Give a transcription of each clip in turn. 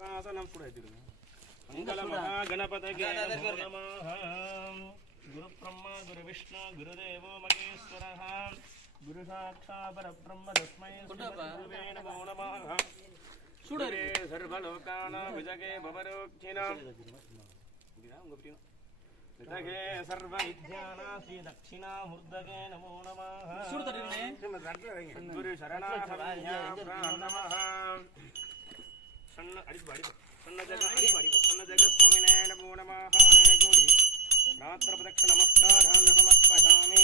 சாசனம் கூட எடுத்துடுங்க. மங்கள மகாகணபதயே நமः. குரு பிரம்மா குரு விஷ்ணு குருதேவோ மகேஸ்வரः குரு சாட்சாத் பரபிரம்ம தஸ்மை ஸ்ரீ நமோ நமः. சுடரே சர்வலோகானாம் விஜகே பவரோக்ஷினாம் விஜகே சர்வ வித்யானா ஸ்ரீ தட்சிணாமூர்த்தகே நமோ நமः. குரு சரணாகம நமः. சன்ன அடிப்பு அடிப்பு சன்ன ஜெகஸ்வாமினே நமோ நமः. அநேகோடி ராத்திர பிரதக்ஷ நமஸ்காரான் சமர்ப்பயாமி.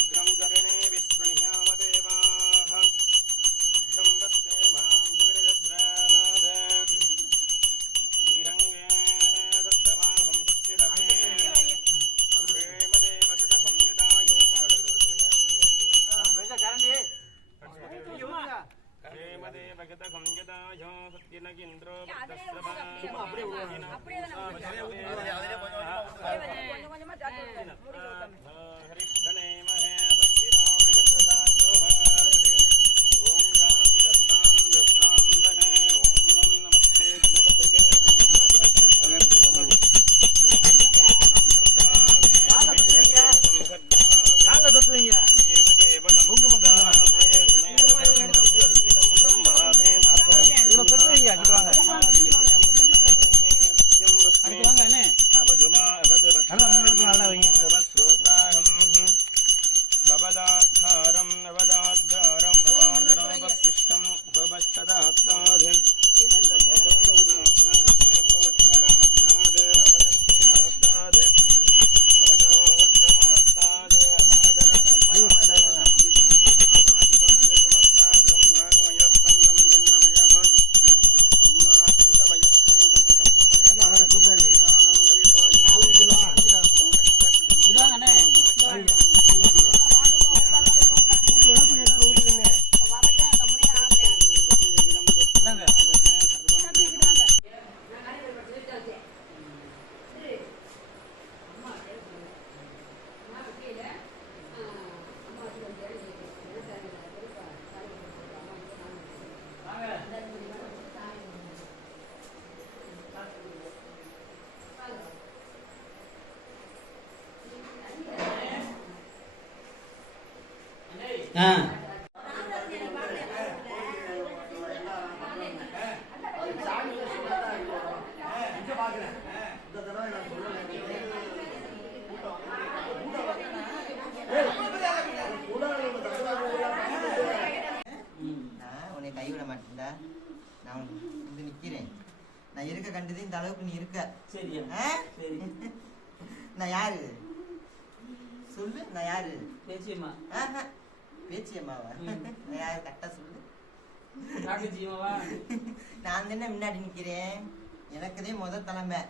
உக்ரம் கருணே விஸ்ருணியாம தேவாः உக்ரம் வஸ்தே மாம் ஜிவிரஜத்ராஹாத ஸ்ரீரங்கே சப்தவாஹம் சத்யரமே பிரேமதேவ கித சம்யுதாயோ பாடல் சொல்லுங்க மணியாச்சு கரண்டி பிரேமதேவ கித சம்யுதாயோ சத்யனகிந்திரோ பக்தஸ்ரவா ஹரிஷ்டனே மஹே சத்யனோ விகடதாஜோ ஓம் சாந்தஸ்தாந்தஸ்தாந்தகே ஓம் நம நமஸ்தே கணபதகே நவதாத்தாரம் நவதாத்தாரம் நவார்தனோபஸ்திஷ்டம் உபபஷ்டதாத்தாதே அவதக்ஷயாத்தாதே அவதக்ஷயாத்தாதே அவஜாவர்த்தமாத்தாதே அவாஜராத்மாதிபாதிசுமத்தாதம் மான்மயஸ்தம் தம் ஜன்மமயகம் மாந்தவயஸ்தம் தம் உன்னை கைவிட மாட்டேன்டா. நான் வந்து நிக்கிறேன். நான் இருக்க கண்டது இந்த அளவுக்கு நீ இருக்க. சரியா? நான் யாரு சொல்லு. நான் யாரு? பேச்சியம்மா. பேச்சியம்மாவா? நான் யாரு கரெக்டா சொல்லு. நான் தானே முன்னாடி நிக்கிறேன். எனக்குதே முதல் தலைமை.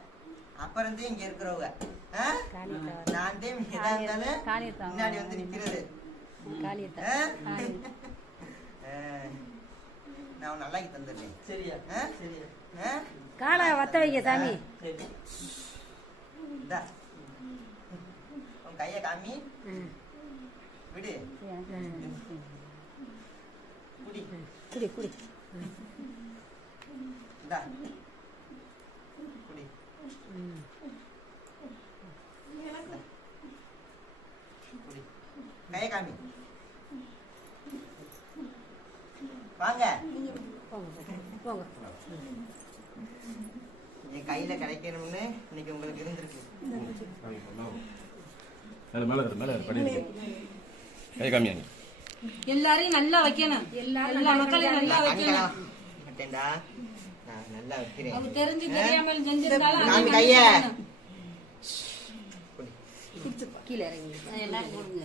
அப்புறம் தான் இங்க இருக்கிறவங்க. நான் தான் எதா இருந்தாலும் முன்னாடி வந்து நிக்கிறது. நான் நல்லாக்கி தந்துடுறேன். சரியா? காலை வத்த வைங்க சாமி. உன் கைய காமி. விடு. குடி குடி குடி. இந்தா குடி. குடி. கைய காமி. வாங்க போங்க. என் கையில கிடைக்கணும்னு இன்னைக்கு உங்களுக்கு இருந்திருக்கு. எல்லாரையும் நல்லா வைக்கணும். எல்லா மக்களையும் நல்லா வைக்கணும். மாட்டேன்டா. நான் நல்லா வைக்கிறேன். அவங்க தெரிஞ்சு தெரியாமல் செஞ்சிருந்தாலும் கைய கீழே இறங்கி எல்லாரும் போடுங்க.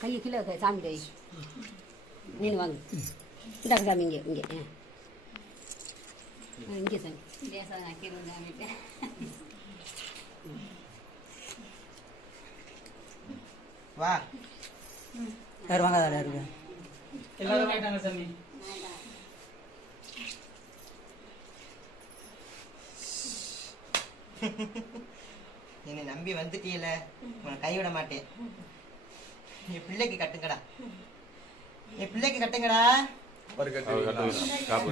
கையை கீழே சாமி கை நீனு வாங்க. இந்தாங்க சாமி. இங்கே இங்கே இங்கே சாமி வா. யார் வாங்காத இருக்கு. எல்லாரும் வாங்கிட்டாங்க சாமி. என்னை நம்பி வந்துட்டீல, உன்னை கைவிட மாட்டேன். என் பிள்ளைக்கு கட்டுங்கடா. என் பிள்ளைக்கு கட்டுங்கடா. ஒரு கட்டு காப்பு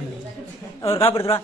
ஒரு காப்பு எடுத்துருவா